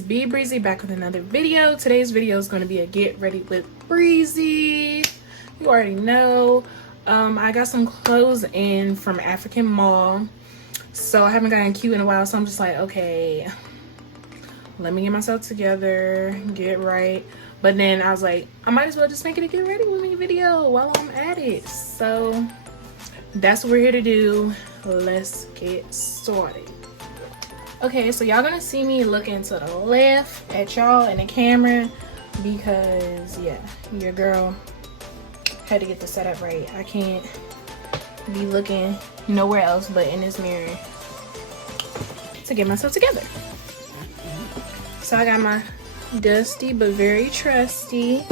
is Be Breezy back with another video. Today's video is going to be a get ready with Breezy. You already know. I got some clothes in from African Mall, so I haven't gotten cute in a while, so I'm just like, okay, let me get myself together, get right. But then I was like, I might as well just make it a get ready with me video while I'm at it. So that's what we're here to do. Let's get started. Okay, so y'all gonna see me looking to the left at y'all in the camera because yeah, your girl had to get the setup right. I can't be looking nowhere else but in this mirror to get myself together. So I got my dusty but very trusty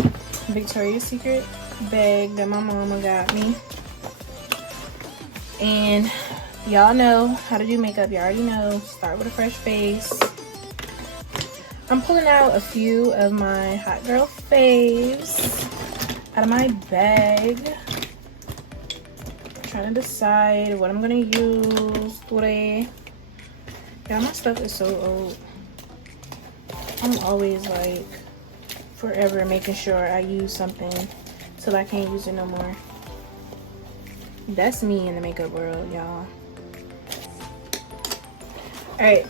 Victoria's Secret bag that my mama got me. And y'all know how to do makeup. You already know. Start with a fresh face. I'm pulling out a few of my hot girl faves out of my bag. Trying to decide what I'm gonna use today. Yeah, my stuff is so old. I'm always like forever making sure I use something till I can't use it no more. That's me in the makeup world, y'all. Alright,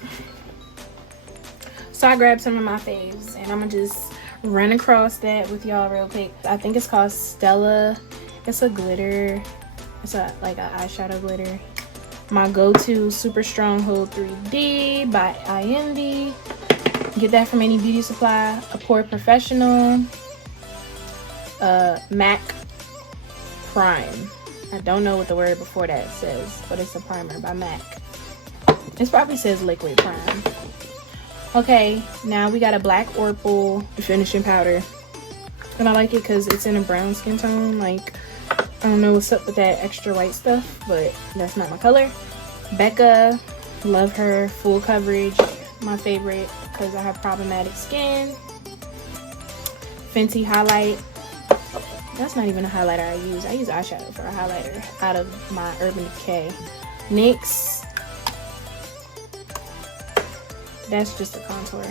so I grabbed some of my faves and I'm gonna just run across that with y'all real quick. I think it's called Stella. It's a glitter. It's like an eyeshadow glitter. My go-to Super Stronghold 3D by IND. Get that from any beauty supply. A Pore Professional. MAC Prime. I don't know what the word before that says, but it's a primer by MAC. It probably says liquid prime. Okay, now we got a black Orpal finishing powder. And I like it because it's in a brown skin tone. Like, I don't know what's up with that extra white stuff, but that's not my color. Becca, love her. Full coverage, my favorite because I have problematic skin. Fenty highlight. That's not even a highlighter I use. I use eyeshadow for a highlighter out of my Urban Decay. NYX. That's just a contour.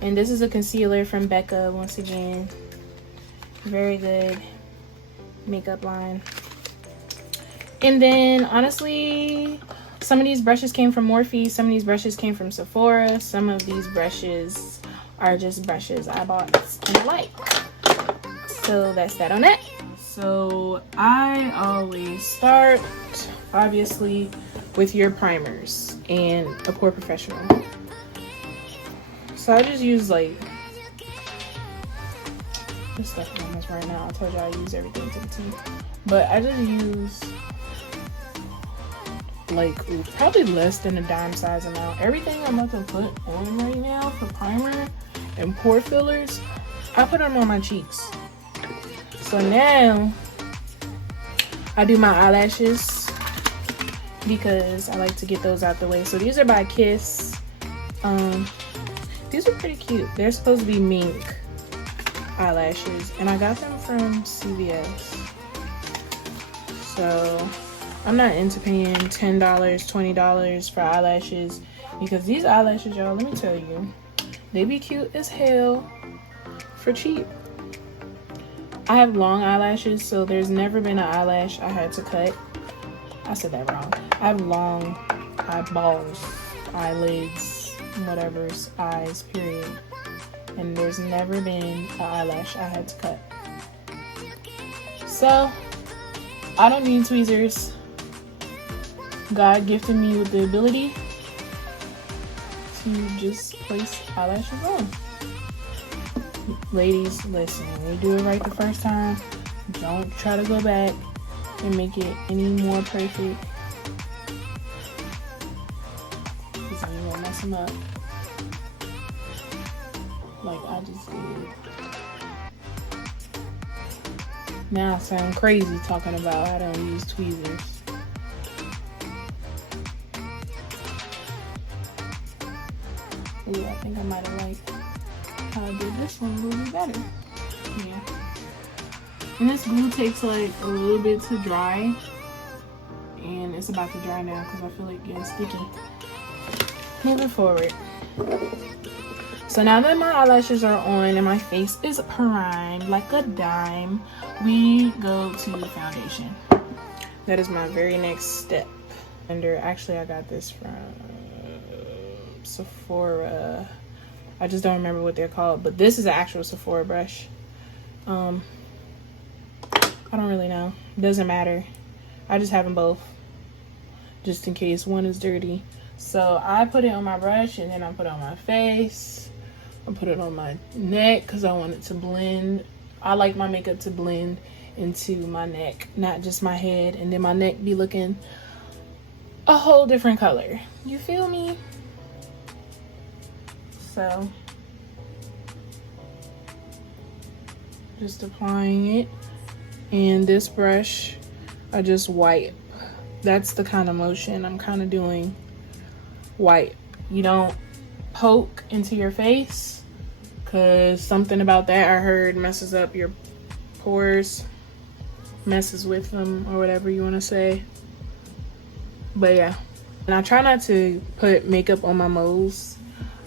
And this is a concealer from Becca once again. Very good makeup line. And then honestly, some of these brushes came from Morphe. Some of these brushes came from Sephora. Some of these brushes are just brushes I bought and I like. So that's that on that. So I always start obviously with your primers and a Pore Professional. So I just use like this stuff on this right now. I told you I use everything to the T, but I just use like probably less than a dime size amount. Everything I'm about to put on right now for primer and pore fillers, I put them on my cheeks. So now I do my eyelashes because I like to get those out the way. So these are by Kiss. These are pretty cute. They're supposed to be mink eyelashes and I got them from CVS. So I'm not into paying $10, $20 for eyelashes because these eyelashes, y'all, let me tell you, they be cute as hell for cheap. I have long eyelashes, so there's never been an eyelash I had to cut. I said that wrong. I have long eyeballs, eyelids, whatever's eyes, period. And there's never been an eyelash I had to cut. So, I don't need tweezers. God gifted me with the ability to just place eyelashes on. Ladies, listen, when you do it right the first time, don't try to go back and make it any more perfect, because then you won't mess them up like I just did. Now I sound crazy talking about I don't use tweezers. Ooh, I think I might have liked how I did this one a little bit better. Yeah. And this glue takes like a little bit to dry. And it's about to dry now because I feel like it's getting sticky. moving forward. So now that my eyelashes are on and my face is primed like a dime, we go to the foundation. That is my very next step. Actually, I got this from Sephora. I just don't remember what they're called, but this is an actual Sephora brush. I don't really know. Doesn't matter. I just have them both, just in case one is dirty. So I put it on my brush, and then I put it on my face. I put it on my neck because I want it to blend. I like my makeup to blend into my neck, not just my head, and then my neck be looking a whole different color. You feel me? So just applying it, and this brush I just wipe. That's the kind of motion I'm kind of doing. Wipe. You don't poke into your face, because something about that I heard messes up your pores, messes with them, or whatever you want to say. But yeah, and I try not to put makeup on my moles.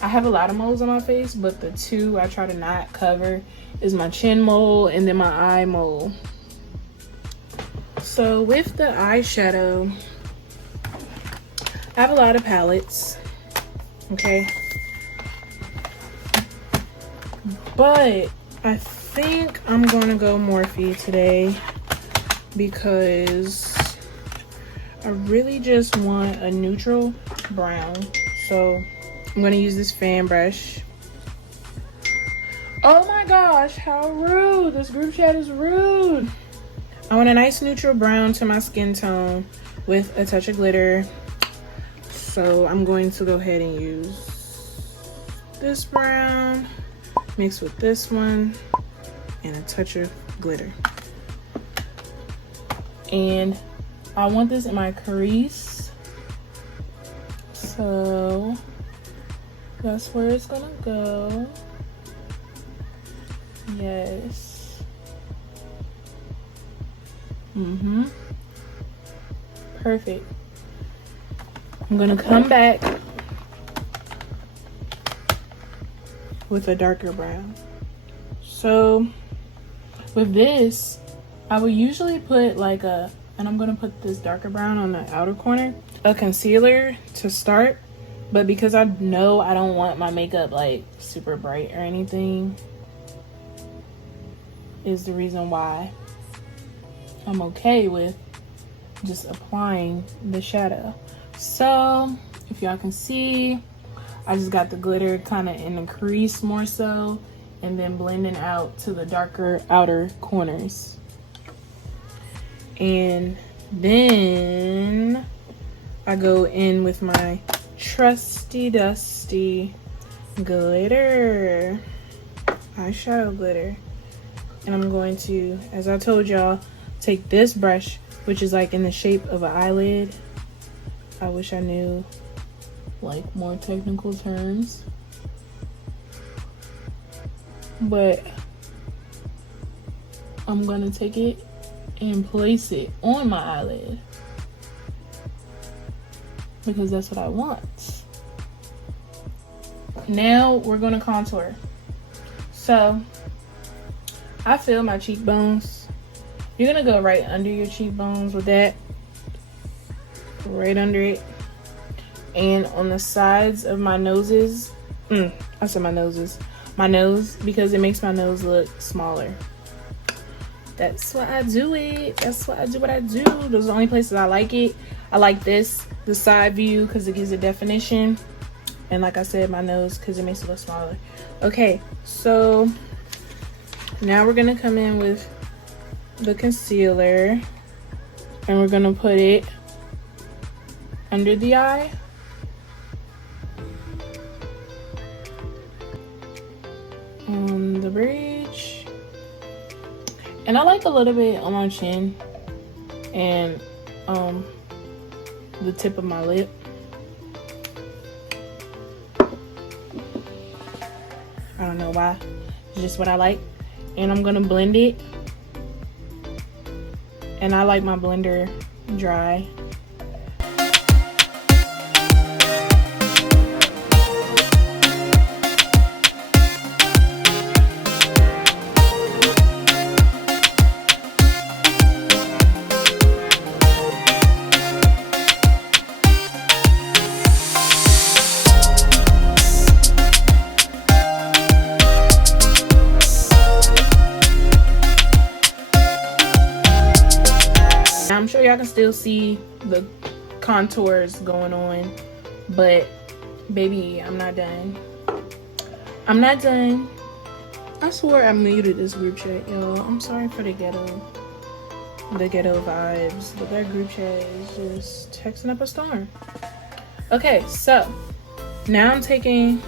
I have a lot of moles on my face, but the two I try to not cover is my chin mole and then my eye mole. So with the eyeshadow, I have a lot of palettes, okay? But I think I'm gonna go Morphe today because I really just want a neutral brown. So I'm gonna use this fan brush. Oh my gosh, how rude. This group chat is rude. I want a nice neutral brown to my skin tone with a touch of glitter. So I'm going to go ahead and use this brown mixed with this one and a touch of glitter. And I want this in my crease. So that's where it's gonna go. Yes. Perfect. I'm gonna come back with a darker brown. So with this, I would usually put like and I'm gonna put this darker brown on the outer corner, a concealer to start. But because I know I don't want my makeup like super bright or anything, is the reason why I'm okay with just applying the shadow. So if y'all can see, I just got the glitter kind of in the crease more so, and then blending out to the darker outer corners. And then I go in with my trusty dusty glitter, eyeshadow glitter. And I'm going to, as I told y'all, take this brush, which is like in the shape of an eyelid. I wish I knew like more technical terms, but I'm gonna take it and place it on my eyelid because that's what I want. Now we're gonna contour. So I feel my cheekbones. You're gonna go right under your cheekbones with that, right under it. And on the sides of my noses, I said my noses, my nose, because it makes my nose look smaller. That's why I do it. That's why I do what I do. Those are the only places I like it. I like this, the side view, because it gives it definition. And like I said, my nose, because it makes it look smaller. Okay, so now we're gonna come in with the concealer, and we're gonna put it under the eye. On the bridge. And I like a little bit on my chin and the tip of my lip. I don't know why. It's just what I like. And I'm gonna blend it. And I like my blender dry. y'all can still see the contours going on, but baby, I'm not done. I'm not done. I swore I muted this group chat, y'all. I'm sorry for the ghetto vibes, but that group chat is just texting up a storm. Okay, so now I'm taking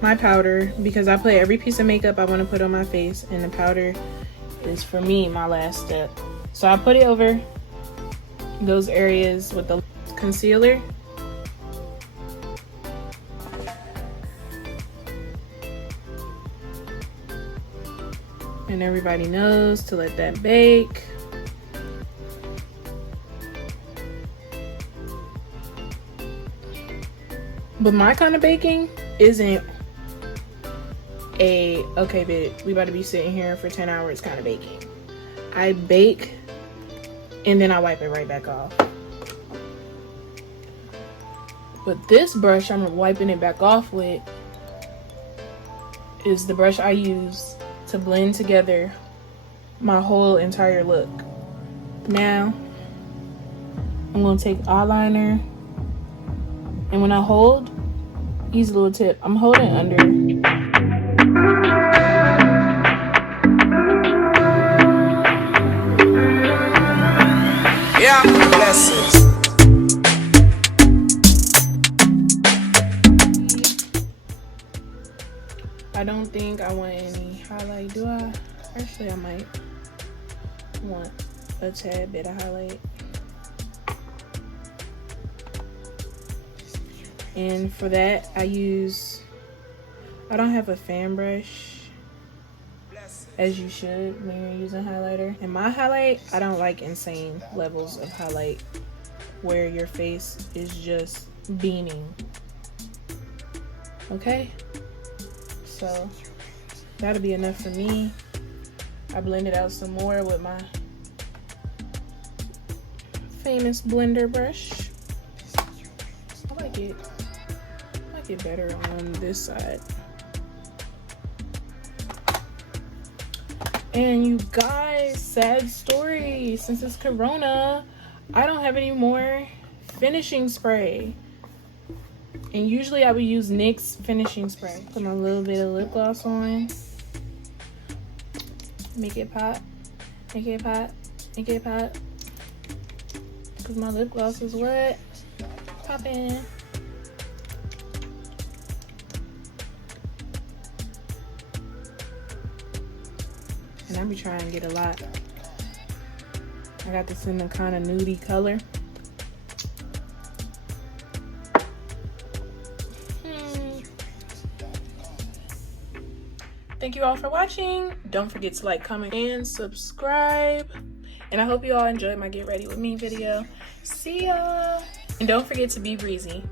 my powder because I put every piece of makeup I want to put on my face, and the powder is for me my last step. So I put it over those areas with the concealer. And everybody knows to let that bake. But my kind of baking isn't a, okay, babe, we about to be sitting here for 10 hours kind of baking. I bake and then I wipe it right back off. But this brush I'm wiping it back off with is the brush I use to blend together my whole entire look. Now, I'm gonna take eyeliner, and when I hold, easy little tip, I'm holding under. Yeah, blessings. I don't think I want any highlight, do I? Actually, I might want a tad bit of highlight. And for that, I don't have a fan brush, as you should when you're using highlighter. And my highlight, I don't like insane levels of highlight where your face is just beaming. Okay? So that'll be enough for me. I blended out some more with my famous blender brush. I like it. I like it better on this side. And you guys, sad story. Since it's Corona, I don't have any more finishing spray. And usually I would use NYX finishing spray. Put my little bit of lip gloss on. Make it pop. Make it pop. Make it pop. Because my lip gloss is what? Popping. And I be trying to get a lot. I got this in a kind of nudie color. Thank you all for watching. Don't forget to like, comment, and subscribe. And I hope you all enjoyed my Get Ready With Me video. See y'all. And don't forget to be breezy.